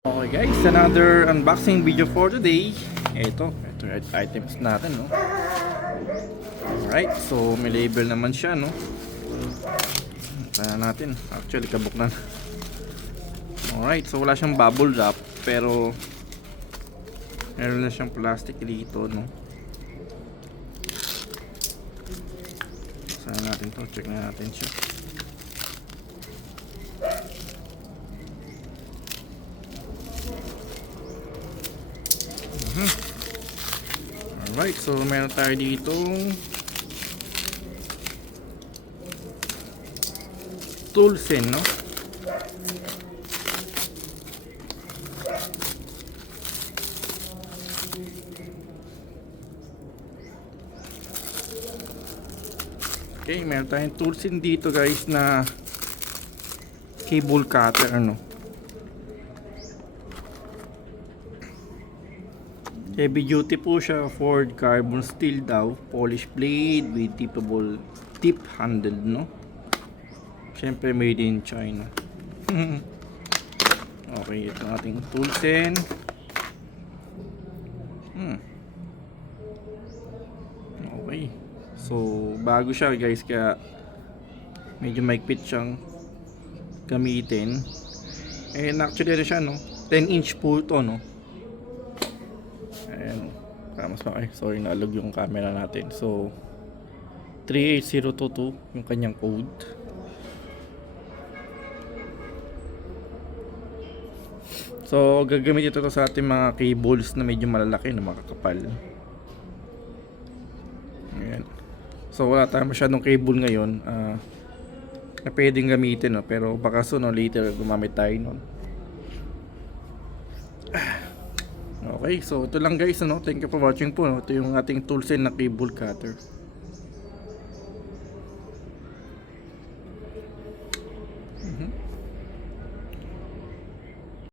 Okay guys, another unboxing video for today. Ito yung items natin, no. Alright, so may label naman siya, no. Sana natin, actually kabuk na. Alright, so wala siyang bubble wrap, pero meron na siyang plastic dito, no. Sana natin to, check na natin siya. Alright, so meron tayo ditong Toolsen, no? Okay, meron tayong Toolsen dito guys na cable cutter, ano? Heavy duty po siya, Ford carbon steel daw, polish blade with tippable tip handle, no? Syempre made in China. Okay, ito ating Toolsen. Okay, so bago siya guys, kaya medyo maikpit siyang gamitin. And actually ano siya, no? 10-inch po ito, no? Ayan, mas okay. Sorry, naalog yung camera natin. So 38022 yung kanyang code. So gagamit ito sa ating mga cables na medyo malalaki, na makakapal. Ayan. So wala tayong masyadong cable ngayon na pwedeng gamitin, no? Pero baka soon o later gumamit tayo nun. Okay, so ito lang guys, no? Thank you for watching po, no? Ito yung ating Toolsen na cable cutter.